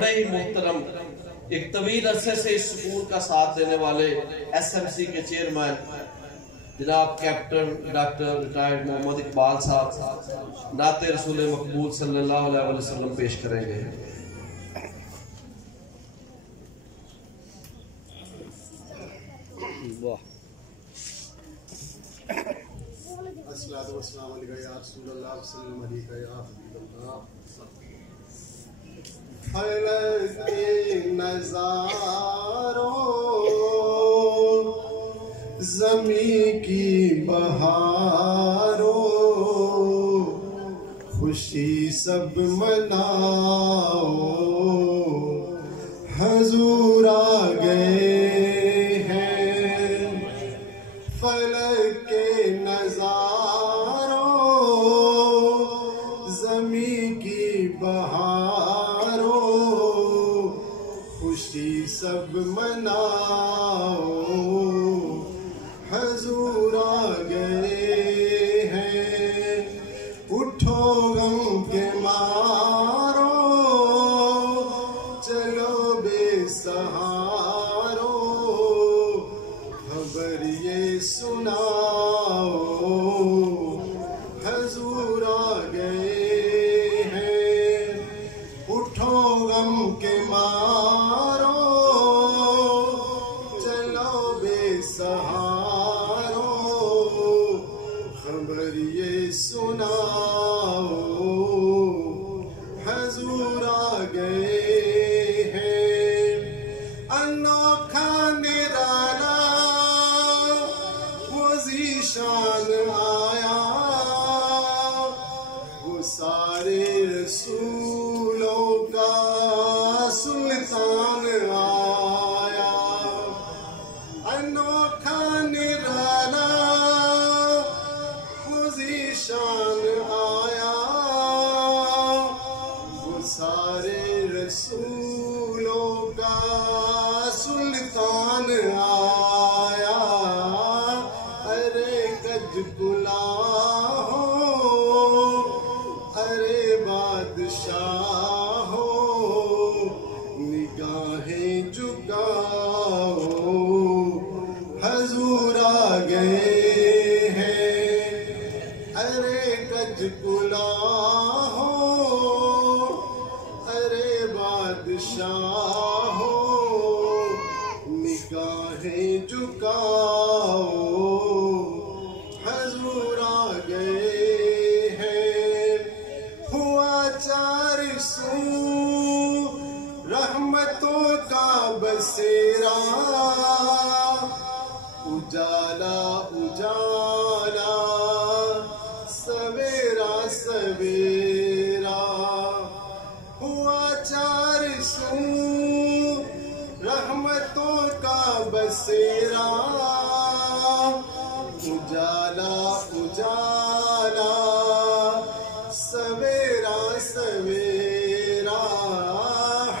बड़े ही मोहतरम एक तवील अरसे से इस स्कूल का साथ देने वाले SMC के चेयरमैन जनाब captain doctor retired Mohammad Iqbal sahab नाते रसूल मकबूल सल्लल्लाहु अलैहि वसल्लम पेश करेंगे। अस्सलातु वस्सलामु अलैका या रसूलल्लाह वसल्लम अलैका या हबीबल्लाह। फलक के नज़ारों ज़मीं की बहारों खुशी सब मनाओ हुज़ूर आ गए हैं। फलक के नज़ारों ज़मीं की बहारों खुशी सब मनाओ हुज़ूर आ गए हैं। उठो गम के मारो चलो बेसहारो खबर ये सुनाओ हुज़ूर आ गए हैं। उठो गम के मारो चलो बेसहारो खबर ये सुनाओ हुज़ूर आ गए हैं। अनोखा निराला वो ज़ीशान आया वो सारे रसूलों का सुल्तान आया। अनोखा निराला वो ज़ीशान आया वो सारे रसूलों का सुल्तान आया। अरे गज गुला हो अरे बादशाह हो निगाहें झुकाओ हुज़ूर आ गए हैं। अरे गज गुला हो अरे बादशाह हो निगाहें झुकाओ हुज़ूर आ गए हैं। हुआ चार सू रहमतों का बसेरा उजाला उजाला सवेरा सवेरा। हुआ चार सू रहमतों का बसेरा उजाला उजाला सवेरा सवेरा।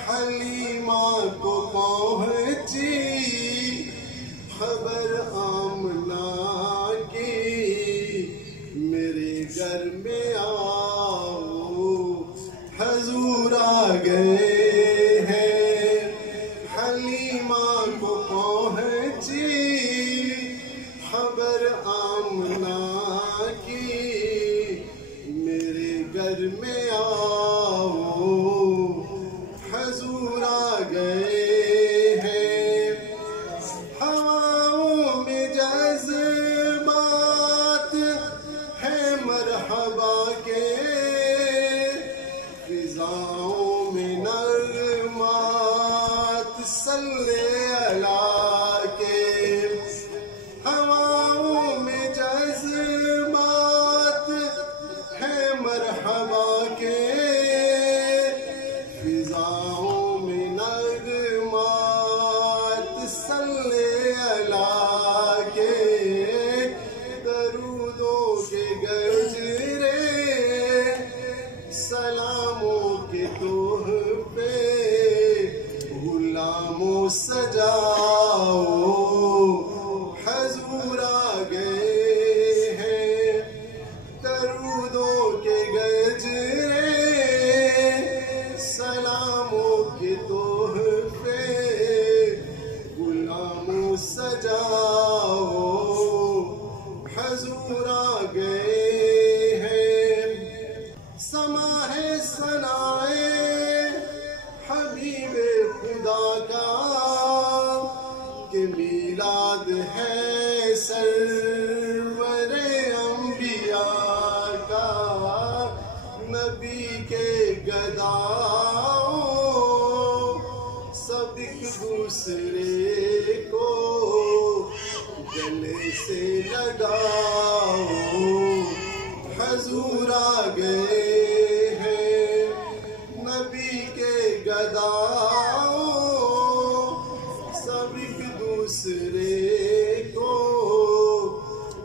हलीमा को पहुंची खबर आमना की मेरे घर में आओ हुज़ूर आ गए हैं। हलीमा को पहुंची खबर आमना की मेरे घर में आओ हुज़ूर आ गए हैं। हवाओं में जज़्बात है मरहबा के फिज़ाओं में नग़मात सल्ले अला के। हवाओं में जज़्बात है मरहबा के फिज़ाओं में नग़मात सल्ले अला के। दरूदों के गजरे सलामों के तोहफे गुलामों सजाओ हुज़ूर आ गए हैं। दरूदों के गजरे सलामों के जाओ, सब एक दूसरे को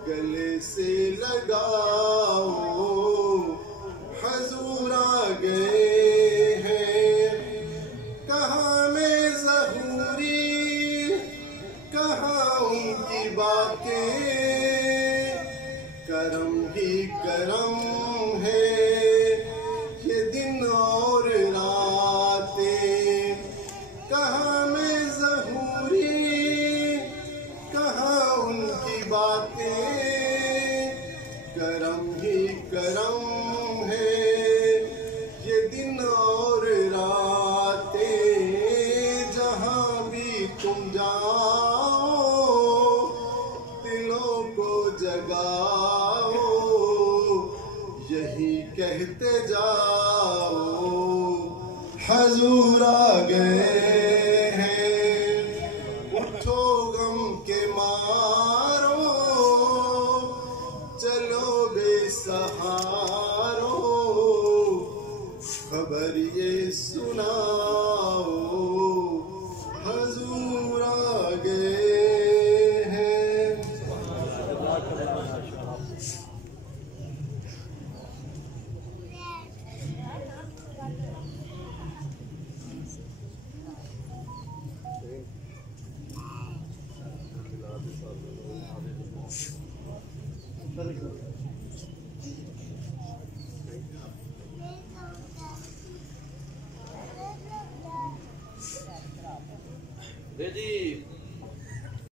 गले से लगाओ। हजूर आ गए हैं, कहाँ में ज़हूरी, कहाँ उनकी बातें। करम ही करम है ये दिन और रातें। कहाँ में ज़हूरी, कहाँ उनकी बातें। करम ही करम है ये दिन और रातें। जहाँ भी तुम जाओ, दिलों को जगाओ, यही कहते जाओ, हजूर आ गए हैं। उठो गम के मारो, चलो बेसहारो, खबर ये सुनाओ, हजूर आ गए हैं। जी